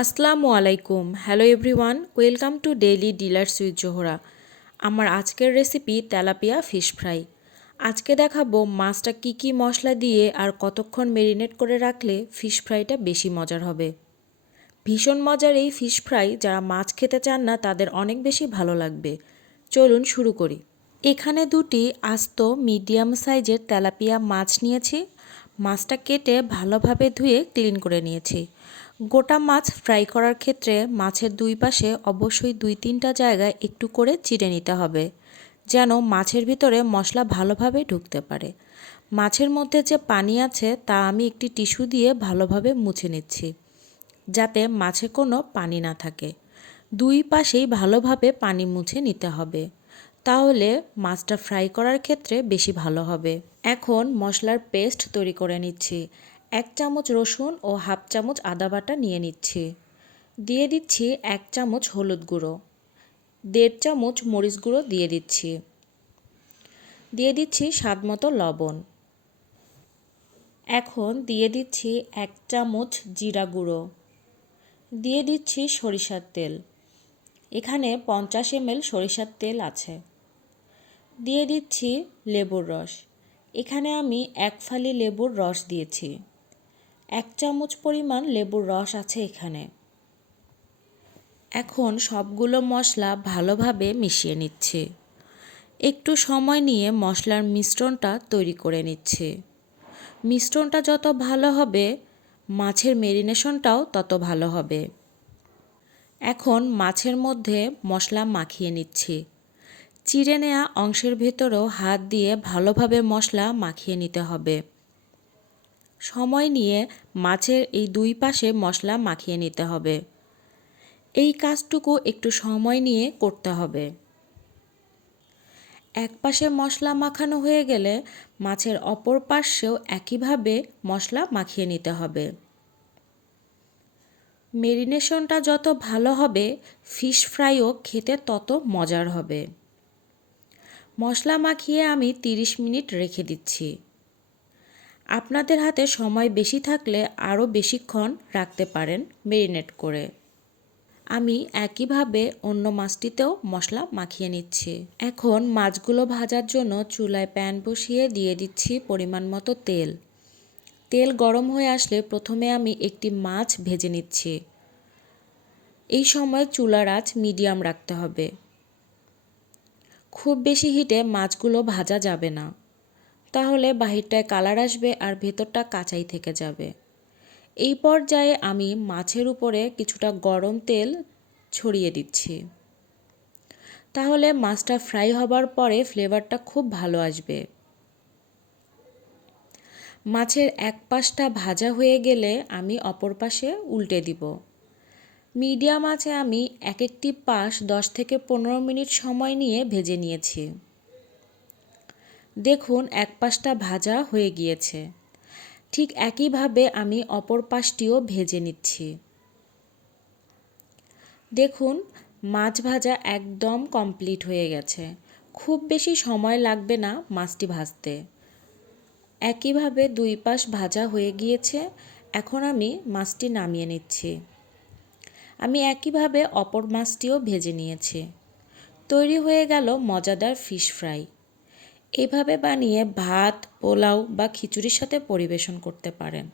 আসসালামু আলাইকুম। Hello everyone, welcome to daily dealers with Zohra. আমার আজকের রেসিপি তেলাপিয়া ফিশ ফ্রাই। আজকে দেখাবো মাছটা কি মশলা দিয়ে আর কতক্ষণ মেরিনেট করে রাখলে ফিশ ফ্রাইটা বেশি মজার হবে। ভীষণ মজার এই ফিশ ফ্রাই যারা মাছ খেতে চান না তাদের অনেক বেশি ভালো লাগবে। চলুন শুরু করি। এখানে দুটি আস্ত মিডিয়াম সাইজের তেলাপিয়া মাছ নিয়েছি। মাছটা কেটে ভালোভাবে ধুয়ে ক্লিন করে নিয়েছি। গোটা মাছ ফ্রাই করার ক্ষেত্রে মাছের দুই পাশে অবশ্যই 2-3টা জায়গায় একটু করে চিড়ে নিতে হবে, যেন মাছের ভিতরে মশলা ভালোভাবে ঢুকতে পারে। মাছের মধ্যে যে পানি আছে তা আমি একটি টিস্যু দিয়ে ভালোভাবে মুছে নিচ্ছি, যাতে মাছে কোনো পানি না থাকে। দুই পাশেই ভালোভাবে পানি মুছে নিতে হবে, তাহলে মাছটা ফ্রাই করার ক্ষেত্রে বেশি ভালো হবে। এখন মশলার পেস্ট তৈরি করে নিচ্ছি। 1 চামচ রসুন ও 1/2 চামচ আদা বাটা নিয়ে নিচ্ছি। দিয়ে দিচ্ছি 1 চামচ হলুদ গুঁড়ো, 1.5 চামচ মরিচ গুঁড়ো দিয়ে দিচ্ছি। দিয়ে দিচ্ছি স্বাদ মতো লবণ। এখন দিয়ে দিচ্ছি 1 চামচ জিরা গুঁড়ো। দিয়ে দিচ্ছি সরিষার তেল। এখানে 50 ml সরিষার তেল আছে। দিয়ে দিচ্ছি লেবুর রস। এখানে আমি 1 ফালি লেবুর রস দিয়েছি। 1 চামচ পরিমাণ লেবুর রস আছে এখানে। এখন সবগুলো মশলা ভালোভাবে মিশিয়ে নিচ্ছি। একটু সময় নিয়ে মশলার মিশ্রণটা তৈরি করে নিচ্ছি। মিশ্রণটা যত ভালো হবে মাছের ম্যারিনেশনটাও তত ভালো হবে। এখন মাছের মধ্যে মশলা মাখিয়ে নিচ্ছি। চিড়ে নেওয়া অংশের ভেতরেও হাত দিয়ে ভালোভাবে মশলা মাখিয়ে নিতে হবে। সময় নিয়ে মাছের এই দুই পাশে মশলা মাখিয়ে নিতে হবে। এই কাজটুকু একটু সময় নিয়ে করতে হবে। এক পাশে মশলা মাখানো হয়ে গেলে মাছের অপর পাশেও একইভাবে মশলা মাখিয়ে নিতে হবে। মেরিনেশনটা যত ভালো হবে ফিশ ফ্রাইও খেতে তত মজার হবে। মশলা মাখিয়ে আমি 30 মিনিট রেখে দিচ্ছি। আপনাদের হাতে সময় বেশি থাকলে আরও বেশিক্ষণ রাখতে পারেন মেরিনেট করে। আমি একইভাবে অন্য মাছটিতেও মশলা মাখিয়ে নিচ্ছি। এখন মাছগুলো ভাজার জন্য চুলায় প্যান বসিয়ে দিয়ে দিচ্ছি পরিমাণ মতো তেল। তেল গরম হয়ে আসলে প্রথমে আমি একটি মাছ ভেজে নিচ্ছি। এই সময় চুলার আঁচ মিডিয়াম রাখতে হবে। খুব বেশি হিটে মাছগুলো ভাজা যাবে না, তাহলে বাহিরটায় কালার আসবে আর ভেতরটা কাঁচাই থেকে যাবে। এই পর্যায়ে আমি মাছের উপরে কিছুটা গরম তেল ছড়িয়ে দিচ্ছি, তাহলে মাছটা ফ্রাই হবার পরে ফ্লেভারটা খুব ভালো আসবে। মাছের এক পাশটা ভাজা হয়ে গেলে আমি অপর পাশে উল্টে দিব। মিডিয়াম আঁচে আমি একটি পাশ 10 থেকে 15 মিনিট সময় নিয়ে ভেজে নিয়েছি। দেখুন এক পাশটা ভাজা হয়ে গিয়েছে। ঠিক একইভাবে আমি অপর পাশটিও ভেজে নিচ্ছি। দেখুন মাছ ভাজা একদম কমপ্লিট হয়ে গেছে। খুব বেশি সময় লাগবে না মাছটি ভাজতে। একইভাবে দুই পাশ ভাজা হয়ে গিয়েছে। এখন আমি মাছটি নামিয়ে নিচ্ছি। আমি একইভাবে অপর মাছটিও ভেজে নিয়েছি। তৈরি হয়ে গেল মজাদার ফিশ ফ্রাই। এভাবে বানিয়ে ভাত, পোলাও বা খিচুড়ির সাথে পরিবেশন করতে পারেন।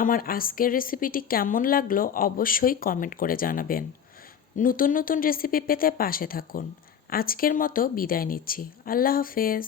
আমার আজকের রেসিপিটি কেমন লাগলো অবশ্যই কমেন্ট করে জানাবেন। নতুন নতুন রেসিপি পেতে পাশে থাকুন। আজকের মতো বিদায় নিচ্ছি। আল্লাহ হাফেজ।